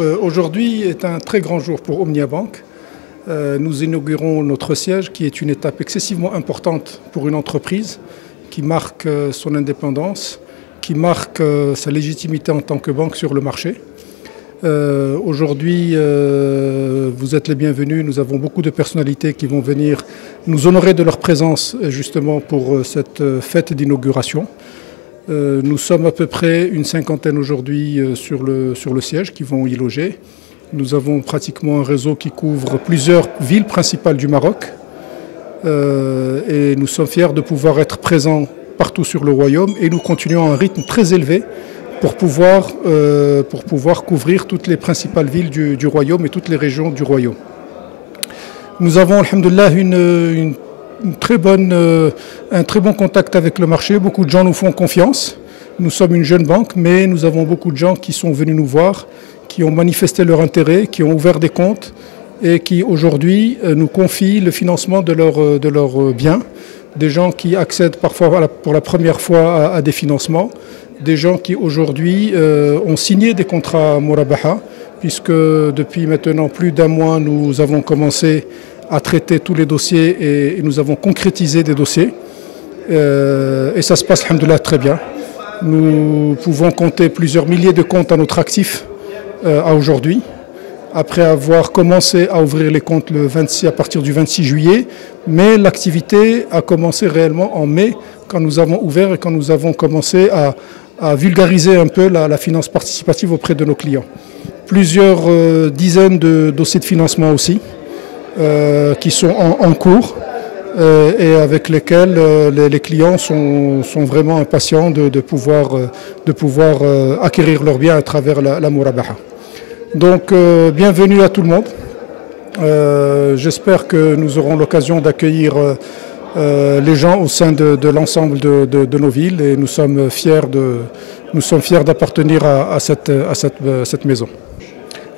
Aujourd'hui est un très grand jour pour Omnia Bank. Nous inaugurons notre siège qui est une étape excessivement importante pour une entreprise qui marque son indépendance, qui marque sa légitimité en tant que banque sur le marché. Aujourd'hui, vous êtes les bienvenus. Nous avons beaucoup de personnalités qui vont venir nous honorer de leur présence justement pour cette fête d'inauguration. Nous sommes à peu près une cinquantaine aujourd'hui sur le siège qui vont y loger. Nous avons pratiquement un réseau qui couvre plusieurs villes principales du Maroc. Et nous sommes fiers de pouvoir être présents partout sur le royaume et nous continuons à un rythme très élevé pour pouvoir couvrir toutes les principales villes du royaume et toutes les régions du royaume. Nous avons, alhamdoulilah, un très bon contact avec le marché. Beaucoup de gens nous font confiance. Nous sommes une jeune banque, mais nous avons beaucoup de gens qui sont venus nous voir, qui ont manifesté leur intérêt, qui ont ouvert des comptes et qui aujourd'hui nous confient le financement de leurs biens. Des gens qui accèdent parfois pour la première fois à des financements. Des gens qui aujourd'hui ont signé des contrats Murabaha, puisque depuis maintenant plus d'un mois, nous avons commencé à traiter tous les dossiers et nous avons concrétisé des dossiers. Et ça se passe, alhamdoulilah, très bien. Nous pouvons compter plusieurs milliers de comptes à notre actif à aujourd'hui, après avoir commencé à ouvrir les comptes à partir du 26 juillet, mais l'activité a commencé réellement en mai, quand nous avons ouvert et quand nous avons commencé à vulgariser un peu la finance participative auprès de nos clients. Plusieurs dizaines de dossiers de financement aussi, qui sont en cours et avec lesquels les clients sont vraiment impatients de pouvoir acquérir leurs biens à travers la Murabaha. Donc bienvenue à tout le monde. J'espère que nous aurons l'occasion d'accueillir les gens au sein de l'ensemble de nos villes et nous sommes fiers d'appartenir à cette maison.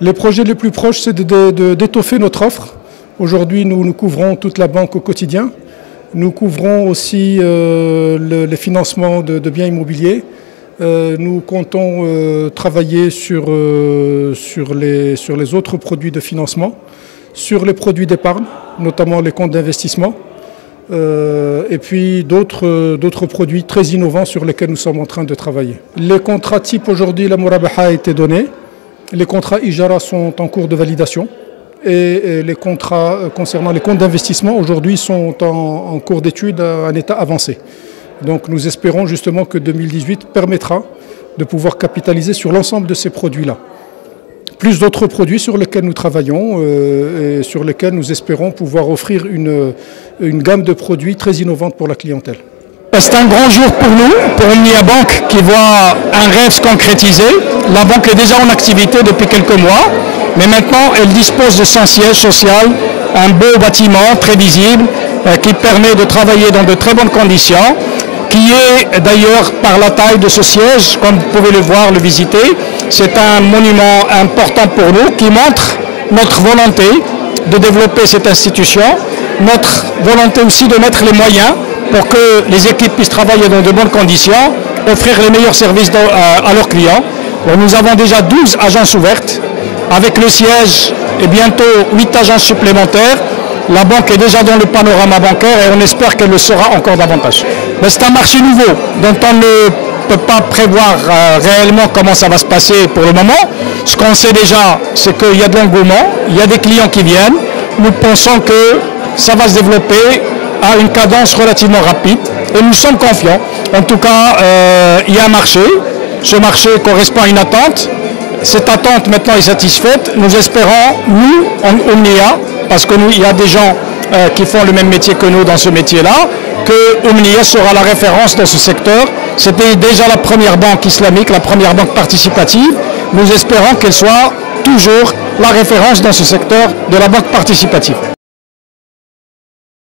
Les projets les plus proches, c'est d'étoffer notre offre. Aujourd'hui, nous couvrons toute la banque au quotidien. Nous couvrons aussi les financements de biens immobiliers. Nous comptons travailler sur les autres produits de financement, sur les produits d'épargne, notamment les comptes d'investissement, et puis d'autres produits très innovants sur lesquels nous sommes en train de travailler. Les contrats type aujourd'hui, la Murabaha a été donnée. Les contrats Ijara sont en cours de validation. Et les contrats concernant les comptes d'investissement aujourd'hui sont en cours d'étude à un état avancé. Donc nous espérons justement que 2018 permettra de pouvoir capitaliser sur l'ensemble de ces produits-là. Plus d'autres produits sur lesquels nous travaillons et sur lesquels nous espérons pouvoir offrir une gamme de produits très innovante pour la clientèle. C'est un grand jour pour nous, pour Omnia Bank qui voit un rêve se concrétiser. La banque est déjà en activité depuis quelques mois, mais maintenant elle dispose de son siège social, un beau bâtiment très visible qui permet de travailler dans de très bonnes conditions, qui est d'ailleurs par la taille de ce siège, comme vous pouvez le voir, le visiter, c'est un monument important pour nous qui montre notre volonté de développer cette institution, notre volonté aussi de mettre les moyens pour que les équipes puissent travailler dans de bonnes conditions, offrir les meilleurs services à leurs clients. Alors, nous avons déjà 12 agences ouvertes, avec le siège et bientôt 8 agences supplémentaires. La banque est déjà dans le panorama bancaire et on espère qu'elle le sera encore davantage. C'est un marché nouveau dont on ne peut pas prévoir réellement comment ça va se passer pour le moment. Ce qu'on sait déjà, c'est qu'il y a de l'engouement, il y a des clients qui viennent. Nous pensons que ça va se développer à une cadence relativement rapide et nous sommes confiants. En tout cas, il y a un marché. Ce marché correspond à une attente. Cette attente maintenant est satisfaite. Nous espérons, nous, en Omnia, parce qu'il y a des gens qui font le même métier que nous dans ce métier-là, que Omnia sera la référence dans ce secteur. C'était déjà la première banque islamique, la première banque participative. Nous espérons qu'elle soit toujours la référence dans ce secteur de la banque participative.